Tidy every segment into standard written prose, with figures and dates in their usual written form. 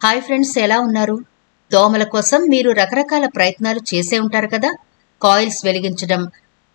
Hi friends, ఎలా ఉన్నారు? దోమల కోసం మీరు రకరకాల ప్రయత్నాలు చేసే ఉంటారు కదా. కాయిల్స్ వెలిగించడం,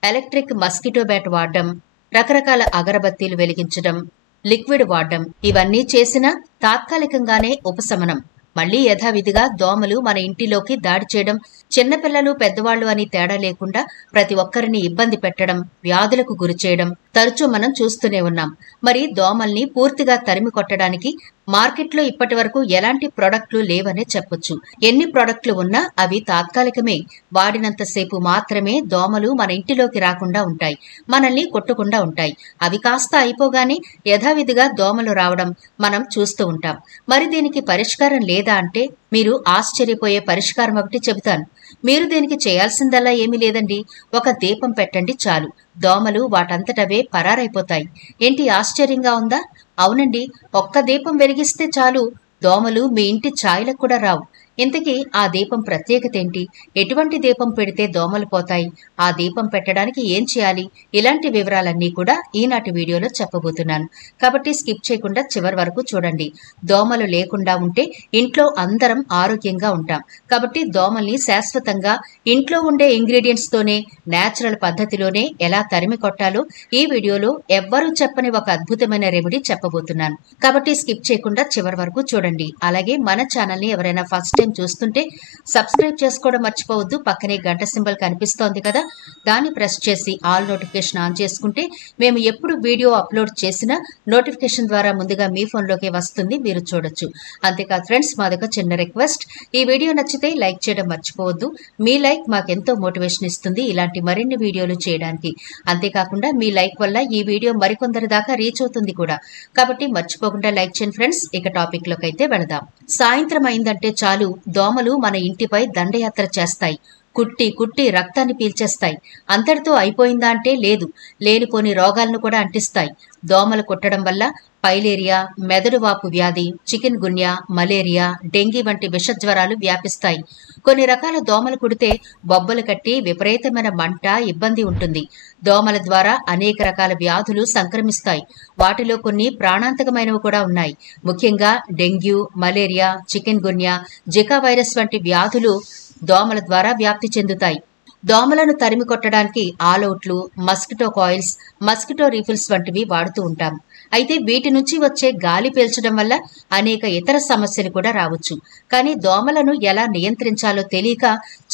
ఎలక్ట్రిక్ మస్కిటో బ్యాట్ వాడడం, రకరకాల అగరబత్తీలు వెలిగించడం, లిక్విడ్ వాడడం, ఇవన్నీ చేసినా తాత్కాలికంగానే ఉపశమనం. మళ్లీ యథావిధిగా దోమలు మన ఇంటిలోకి దాడి చేయడం, చిన్నపిల్లలు పెద్దవాళ్లు అని తేడా లేకుండా ప్రతి ఒక్కరిని ఇబ్బంది పెట్టడం, వ్యాధులకు గురి చేయడం తరచూ మనం చూస్తూనే ఉన్నాం. మరి దోమల్ని పూర్తిగా తరిమి కొట్టడానికి మార్కెట్లో ఇప్పటి వరకు ఎలాంటి ప్రొడక్ట్లు లేవనే చెప్పొచ్చు. ఎన్ని ప్రొడక్ట్లు ఉన్నా అవి తాత్కాలికమే. వాడినంతసేపు మాత్రమే దోమలు మన ఇంటిలోకి రాకుండా ఉంటాయి, మనల్ని కొట్టకుండా ఉంటాయి. అవి కాస్త అయిపోగానే యథావిధిగా దోమలు రావడం మనం చూస్తూ ఉంటాం. మరి దీనికి పరిష్కారం లేదా అంటే మీరు ఆశ్చర్యపోయే పరిష్కారం ఒకటి చెబుతాను. మీరు దీనికి చేయాల్సిందల్లా ఏమీ లేదండి. ఒక దీపం పెట్టండి చాలు, దోమలు వాటంతటవే పరారైపోతాయి. ఏంటి, ఆశ్చర్యంగా ఉందా? అవునండి, ఒక్క దీపం వెలిగిస్తే చాలు, దోమలు మీ ఇంటి ఛాయలకు కూడా రావు. ఇంతకీ ఆ దీపం ప్రత్యేకత ఏంటి? ఎటువంటి దీపం పెడితే దోమలు పోతాయి? ఆ దీపం పెట్టడానికి ఏం చేయాలి? ఇలాంటి వివరాలన్నీ కూడా ఈనాటి వీడియోలో చెప్పబోతున్నాను. కాబట్టి స్కిప్ చేయకుండా చివరి వరకు చూడండి. దోమలు లేకుండా ఉంటే ఇంట్లో అందరం ఆరోగ్యంగా ఉంటాం. కాబట్టి దోమల్ని శాశ్వతంగా ఇంట్లో ఉండే ఇంగ్రీడియంట్స్ తోనే, నేచురల్ పద్ధతిలోనే ఎలా తరిమి కొట్టాలో ఈ వీడియోలో ఎవ్వరూ చెప్పని ఒక అద్భుతమైన రెమెడీ చెప్పబోతున్నాను. కాబట్టి స్కిప్ చేయకుండా చివరి వరకు చూడండి. అలాగే మన ఛానల్ ని ఎవరైనా ఫస్ట్ టైం చూస్తుంటే సబ్స్క్రైబ్ చేసుకోవడం మర్చిపోవద్దు. పక్కనే గంట సింబల్ కనిపిస్తోంది కదా, దాన్ని ప్రెస్ చేసి ఆల్ నోటిఫికేషన్ ఆన్ చేసుకుంటే మేము ఎప్పుడు వీడియో అప్లోడ్ చేసినా నోటిఫికేషన్ ద్వారా ముందుగా మీ ఫోన్లోకి వస్తుంది, మీరు చూడొచ్చు. అంతేకాదు ఫ్రెండ్స్, మాదొక చిన్న రిక్వెస్ట్, ఈ వీడియో నచ్చితే లైక్ చేయడం మర్చిపోవద్దు. మీ లైక్ మాకెంతో మోటివేషన్ ఇస్తుంది ఇలాంటి మరిన్ని వీడియోలు చేయడానికి. అంతేకాకుండా మీ లైక్ వల్ల ఈ వీడియో మరికొందరి దాకా రీచ్ అవుతుంది కూడా. కాబట్టి మర్చిపోకుండా లైక్ చేయండి ఫ్రెండ్స్. ఇక టాపిక్ లోకి అయితే వెళదాం. సాయంత్రం అయిందంటే చాలు, దోమలు మన ఇంటిపై దండయాత్ర చేస్తాయి. కుట్టి కుట్టి రక్తాన్ని పీల్చేస్తాయి. అంతటితో అయిపోయిందా అంటే లేదు, లేనిపోని రోగాలను కూడా అంటిస్తాయి. దోమలు కుట్టడం వల్ల పైలేరియా, మెదడువాపు వ్యాధి, చికెన్ గున్యా, మలేరియా, డెంగీ వంటి విషజ్వరాలు వ్యాపిస్తాయి. కొన్ని రకాల దోమలు కుడితే బొబ్బలు కట్టి విపరీతమైన మంట, ఇబ్బంది ఉంటుంది. దోమల ద్వారా అనేక రకాల వ్యాధులు సంక్రమిస్తాయి. వాటిలో కొన్ని ప్రాణాంతకమైనవి కూడా ఉన్నాయి. ముఖ్యంగా dengue, malaria, chikungunya, Zika virus వంటి వ్యాధులు దోమల ద్వారా వ్యాప్తి చెందుతాయి. దోమలను తరిమి కొట్టడానికి ఆల్అవుట్లు, మస్కిటో కాయిల్స్, మస్కిటో రీఫిల్స్ వంటివి వాడుతూ ఉంటాం. అయితే వీటి నుంచి వచ్చే గాలి పీల్చడం వల్ల అనేక ఇతర సమస్యలు కూడా రావచ్చు. కానీ దోమలను ఎలా నియంత్రించాలో తెలియక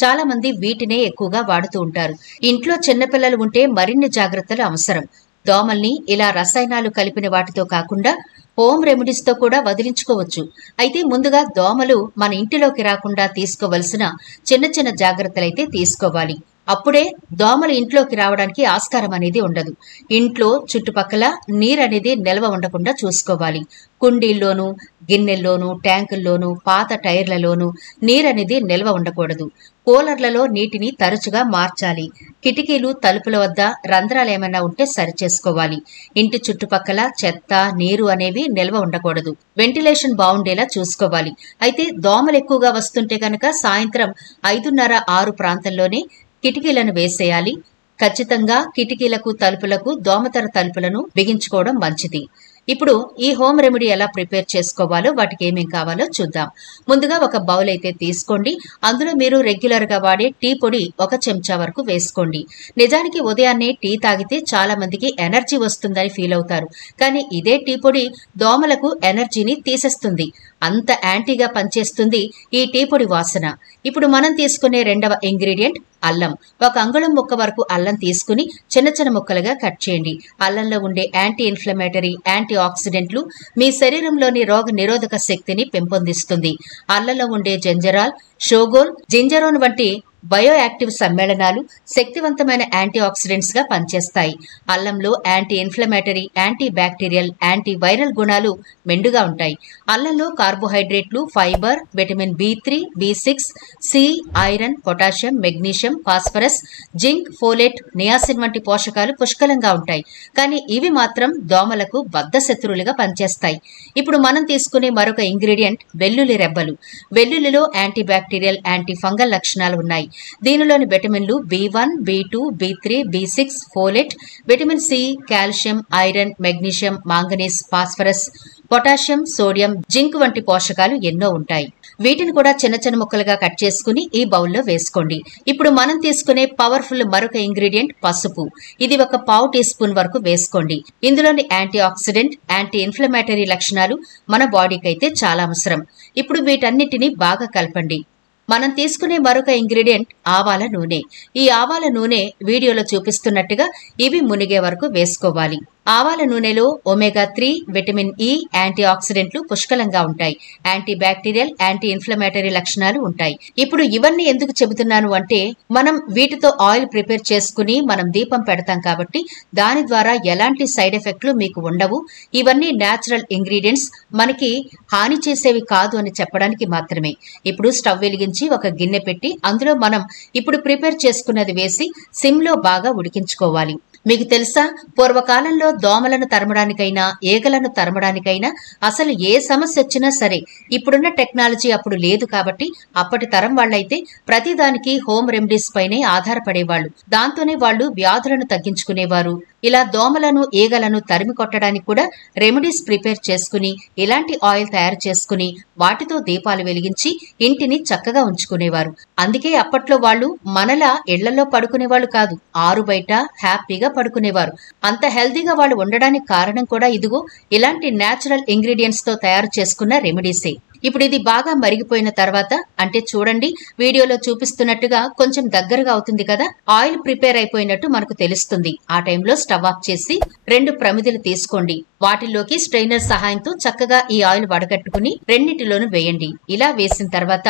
చాలా మంది వీటినే ఎక్కువగా వాడుతూ ఉంటారు. ఇంట్లో చిన్నపిల్లలు ఉంటే మరిన్ని జాగ్రత్తలు అవసరం. దోమల్ని ఇలా రసాయనాలు కలిపిన వాటితో కాకుండా హోమ్ రెమెడీస్ తో కూడా వదిలించుకోవచ్చు. అయితే ముందుగా దోమలు మన ఇంటిలోకి రాకుండా తీసుకోవలసిన చిన్న చిన్న జాగ్రత్తలైతే తీసుకోవాలి. అప్పుడే దోమలు ఇంట్లోకి రావడానికి ఆస్కారం అనేది ఉండదు. ఇంట్లో చుట్టుపక్కల నీరు అనేది నిల్వ ఉండకుండా చూసుకోవాలి. కుండీల్లోనూ, గిన్నెల్లోనూ, ట్యాంకుల్లోనూ, పాత టైర్లలోనూ నీరనేది నిల్వ ఉండకూడదు. కూలర్లలో నీటిని తరచుగా మార్చాలి. కిటికీలు, తలుపుల వద్ద రంధ్రాలు ఏమైనా ఉంటే సరిచేసుకోవాలి. ఇంటి చుట్టుపక్కల చెత్త, నీరు అనేవి నిల్వ ఉండకూడదు. వెంటిలేషన్ బాగుండేలా చూసుకోవాలి. అయితే దోమలు ఎక్కువగా వస్తుంటే కనుక సాయంత్రం 5:30, 6 ప్రాంతంలోనే కిటికీలను వేసేయాలి. ఖచ్చితంగా కిటికీలకు, తలుపులకు దోమతెర తలుపులను బిగించుకోవడం మంచిది. ఇప్పుడు ఈ హోమ్ రెమెడీ ఎలా ప్రిపేర్ చేసుకోవాలో, వాటికి ఏమేం కావాలో చూద్దాం. ముందుగా ఒక బౌల్ అయితే తీసుకోండి. అందులో మీరు రెగ్యులర్ గా వాడే టీ పొడి 1 చెంచా వరకు వేసుకోండి. నిజానికి ఉదయాన్నే టీ తాగితే చాలా మందికి ఎనర్జీ వస్తుందని ఫీల్ అవుతారు. కానీ ఇదే టీ పొడి దోమలకు ఎనర్జీని తీసేస్తుంది. అంత యాంటీగా పనిచేస్తుంది ఈ టీ పొడి వాసన. ఇప్పుడు మనం తీసుకునే రెండవ ఇంగ్రీడియంట్ అల్లం. 1 అంగుళం ముక్క వరకు అల్లం తీసుకుని చిన్న చిన్న ముక్కలుగా కట్ చేయండి. అల్లంలో ఉండే యాంటీ ఇన్ఫ్లమేటరీ, యాంటీ ఆక్సిడెంట్లు మీ శరీరంలోని రోగ నిరోధక శక్తిని పెంపొందిస్తుంది. అల్లంలో ఉండే జంజరాల్, షోగోల్, జింజరోన్ వంటి బయోయాక్టివ్ సమ్మేళనాలు శక్తివంతమైన యాంటీ ఆక్సిడెంట్స్ గా పనిచేస్తాయి. అల్లంలో anti inflammatory, anti bacterial, anti viral గుణాలు మెండుగా ఉంటాయి. అల్లంలో కార్బోహైడ్రేట్లు, fibre, vitamin B3, B6, C, iron, potassium, magnesium, phosphorus, zinc, folate, niacin వంటి పోషకాలు పుష్కలంగా ఉంటాయి. కానీ ఇవి మాత్రం దోమలకు బద్ధశత్రువులుగా పనిచేస్తాయి. ఇప్పుడు మనం తీసుకునే మరొక ఇంగ్రీడియంట్ వెల్లుల్లి రెబ్బలు. వెల్లుల్లిలో యాంటీ బ్యాక్టీరియల్, యాంటీ ఫంగల్ లక్షణాలు ఉన్నాయి. దీనిలోని విటమిన్లు B1, B2, B3, B6, folate, vitamin C, calcium, iron, magnesium, manganese, phosphorus, potassium, sodium, zinc వంటి పోషకాలు ఎన్నో ఉంటాయి. వీటిని కూడా చిన్న చిన్న ముక్కలుగా కట్ చేసుకుని ఈ బౌల్లో వేసుకోండి. ఇప్పుడు మనం తీసుకునే పవర్ఫుల్ మరొక ఇంగ్రీడియంట్ పసుపు. ఇది ఒక పావు టీ స్పూన్ వరకు వేసుకోండి. ఇందులోని యాంటీ ఆక్సిడెంట్, యాంటీ ఇన్ఫ్లమేటరీ లక్షణాలు మన బాడీకి అయితే చాలా అవసరం. ఇప్పుడు వీటన్నిటిని బాగా కలపండి. మనం తీసుకునే మరొక ఇంగ్రీడియంట్ ఆవాల నూనె. ఈ ఆవాల నూనె వీడియోలో చూపిస్తున్నట్టుగా ఇవి మునిగే వరకు వేసుకోవాలి. ఆవాల నూనెలో ఒమేగా 3, విటమిన్ ఇ, యాంటీ ఆక్సిడెంట్లు పుష్కలంగా ఉంటాయి. యాంటీ బ్యాక్టీరియల్, యాంటీ ఇన్ఫ్లమేటరీ లక్షణాలు ఉంటాయి. ఇప్పుడు ఇవన్నీ ఎందుకు చెబుతున్నాను అంటే, మనం వీటితో ఆయిల్ ప్రిపేర్ చేసుకుని మనం దీపం పెడతాం కాబట్టి దాని ద్వారా ఎలాంటి సైడ్ ఎఫెక్ట్లు మీకు ఉండవు. ఇవన్నీ న్యాచురల్ ఇంగ్రీడియంట్స్, మనకి హాని చేసేవి కాదు అని చెప్పడానికి మాత్రమే. ఇప్పుడు స్టవ్ వెలిగించి ఒక గిన్నె పెట్టి అందులో మనం ఇప్పుడు ప్రిపేర్ చేసుకున్నది వేసి సిమ్లో బాగా ఉడికించుకోవాలి. మీకు తెలుసా, పూర్వకాలంలో దోమలను తరమడానికైనా ఈగలను తరమడానికైనా అసలు ఏ సమస్య వచ్చినా సరే ఇప్పుడున్న టెక్నాలజీ అప్పుడు లేదు కాబట్టి అప్పటి తరం వాళ్ళైతే ప్రతిదానికి హోమ్ రెమెడీస్ పైనే ఆధారపడేవాళ్లు. దాంతోనే వాళ్ళు వ్యాధులను తగ్గించుకునేవారు. ఇలా దోమలను ఈగలను తరిమి కొట్టడానికి కూడా రెమెడీస్ ప్రిపేర్ చేసుకుని ఇలాంటి ఆయిల్ తయారు చేసుకుని వాటితో దీపాలు వెలిగించి ఇంటిని చక్కగా ఉంచుకునేవారు. అందుకే అప్పట్లో వాళ్ళు మనలా ఇళ్లలో పడుకునేవాళ్లు కాదు, ఆరు బయట హ్యాపీగా పడుకునేవారు. అంత హెల్దీగా వాళ్ళు ఉండడానికి కారణం కూడా ఇదిగో ఇలాంటి న్యాచురల్ ఇంగ్రీడియంట్స్ తో తయారు చేసుకున్న రెమెడీసే. ఇప్పుడు ఇది బాగా మరిగిపోయిన తర్వాత, అంటే చూడండి వీడియోలో చూపిస్తున్నట్టుగా కొంచెం దగ్గరగా అవుతుంది కదా, ఆయిల్ ప్రిపేర్ అయిపోయినట్టు మనకు తెలుస్తుంది. ఆ టైంలో స్టవ్ ఆఫ్ చేసి 2 ప్రమిదలు తీసుకోండి. వాటిల్లోకి స్ట్రైనర్ సహాయంతో చక్కగా ఈ ఆయిల్ వడగట్టుకుని రెండింటిలోనూ వేయండి. ఇలా వేసిన తర్వాత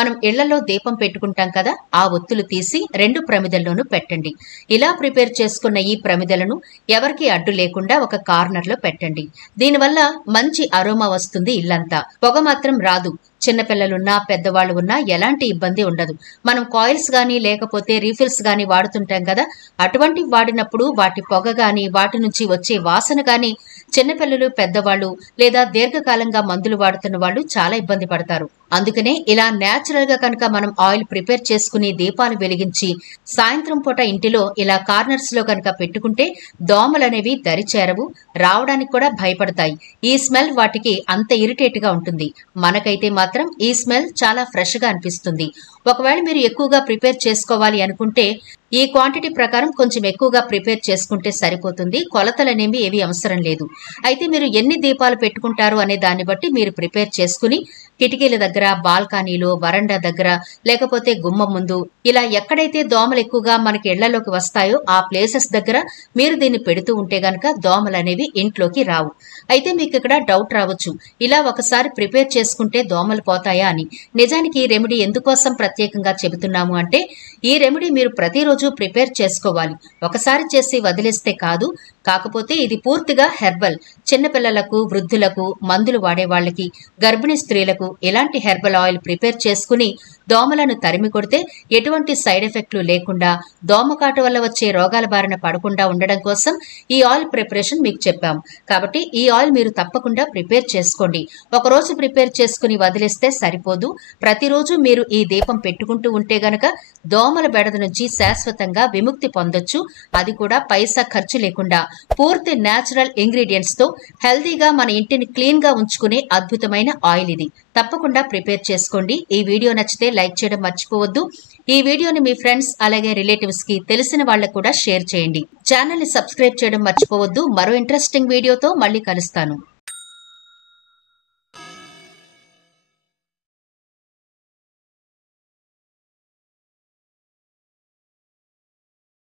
మనం ఇళ్లలో దీపం పెట్టుకుంటాం కదా, ఆ ఒత్తులు తీసి 2 ప్రమిదల్లోనూ పెట్టండి. ఇలా ప్రిపేర్ చేసుకున్న ఈ ప్రమిదలను ఎవరికి అడ్డు లేకుండా ఒక కార్నర్ లో పెట్టండి. దీనివల్ల మంచి అరోమా వస్తుంది. ఇల్లంతా పొగ మాత్రం రాదు. చిన్నపిల్లలున్నా పెద్దవాళ్ళు ఉన్నా ఎలాంటి ఇబ్బంది ఉండదు. మనం కాయిల్స్ గానీ లేకపోతే రీఫిల్స్ గానీ వాడుతుంటాం కదా, అటువంటి వాడినప్పుడు వాటి పొగ గానీ వాటి నుంచి వచ్చే వాసన గానీ చిన్నపిల్లలు, పెద్దవాళ్ళు లేదా దీర్ఘకాలంగా మందులు వాడుతున్న వాళ్ళు చాలా ఇబ్బంది పడతారు. అందుకనే ఇలా న్యాచురల్ గా కనుక మనం ఆయిల్ ప్రిపేర్ చేసుకుని దీపాలు వెలిగించి సాయంత్రం పూట ఇంటిలో ఇలా కార్నర్స్ లో కనుక పెట్టుకుంటే దోమలనేవి దరిచేరవు, రావడానికి కూడా భయపడతాయి. ఈ స్మెల్ వాటికి అంత ఇరిటేట్ గా ఉంటుంది. మనకైతే మాత్రం ఈ స్మెల్ చాలా ఫ్రెష్ గా అనిపిస్తుంది. ఒకవేళ మీరు ఎక్కువగా ప్రిపేర్ చేసుకోవాలి అనుకుంటే ఈ క్వాంటిటీ ప్రకారం కొంచెం ఎక్కువగా ప్రిపేర్ చేసుకుంటే సరిపోతుంది. కొలతలనేవి ఏవి అవసరం లేదు. అయితే మీరు ఎన్ని దీపాలు పెట్టుకుంటారు అనే దాన్ని బట్టి మీరు ప్రిపేర్ చేసుకుని కిటికీల దగ్గర, బాల్కనీలో, వరండా దగ్గర, లేకపోతే గుమ్మం ముందు, ఇలా ఎక్కడైతే దోమలు ఎక్కువగా మనకి ఇళ్లలోకి వస్తాయో ఆ ప్లేసెస్ దగ్గర మీరు దీన్ని పెడుతూ ఉంటే గనక దోమలు అనేవి ఇంట్లోకి రావు. అయితే మీకు ఇక్కడ డౌట్ రావచ్చు, ఇలా ఒకసారి ప్రిపేర్ చేసుకుంటే దోమలు పోతాయా అని. నిజానికి ఈ రెమెడీ ఎందుకోసం ప్రత్యేకంగా చెబుతున్నాము అంటే, ఈ రెమెడీ మీరు ప్రతిరోజు ప్రిపేర్ చేసుకోవాలి. ఒకసారి చేసి వదిలేస్తే కాదు. కాకపోతే ఇది పూర్తిగా హెర్బల్. చిన్నపిల్లలకు, వృద్ధులకు, మందులు వాడే వాళ్ళకి, గర్భిణీ స్త్రీలకు ఇలాంటి హెర్బల్ ఆయిల్ ప్రిపేర్ చేసుకుని దోమలను తరిమి కొడితే ఎటువంటి సైడ్ ఎఫెక్ట్లు లేకుండా దోమకాటు వల్ల వచ్చే రోగాల బారిన పడకుండా ఉండడం కోసం ఈ ఆయిల్ ప్రిపరేషన్ మీకు చెప్పాం. కాబట్టి ఈ ఆయిల్ మీరు తప్పకుండా ప్రిపేర్ చేసుకోండి. ఒకరోజు ప్రిపేర్ చేసుకుని వదిలేస్తే సరిపోదు. ప్రతిరోజు మీరు ఈ దీపం పెట్టుకుంటూ ఉంటే గనక దోమల బెడద నుంచి శాశ్వతంగా విముక్తి పొందొచ్చు. అది కూడా పైసా ఖర్చు లేకుండా పూర్తి న్యాచురల్ ఇంగ్రీడియంట్స్ తో హెల్దీగా మన ఇంటిని క్లీన్ గా ఉంచుకునే అద్భుతమైన ఆయిల్ ఇది. తప్పకుండా ప్రిపేర్ చేసుకోండి. ఈ వీడియో నచ్చితే లైక్ చేయడం మర్చిపోవద్దు. ఈ వీడియోని మీ ఫ్రెండ్స్ అలాగే రిలేటివ్స్ కి, తెలిసిన వాళ్ళకు కూడా షేర్ చేయండి. ఛానల్ ని సబ్స్క్రైబ్ చేయడం మర్చిపోవద్దు. మరో ఇంట్రెస్టింగ్ వీడియోతో మళ్ళీ కలుస్తాను.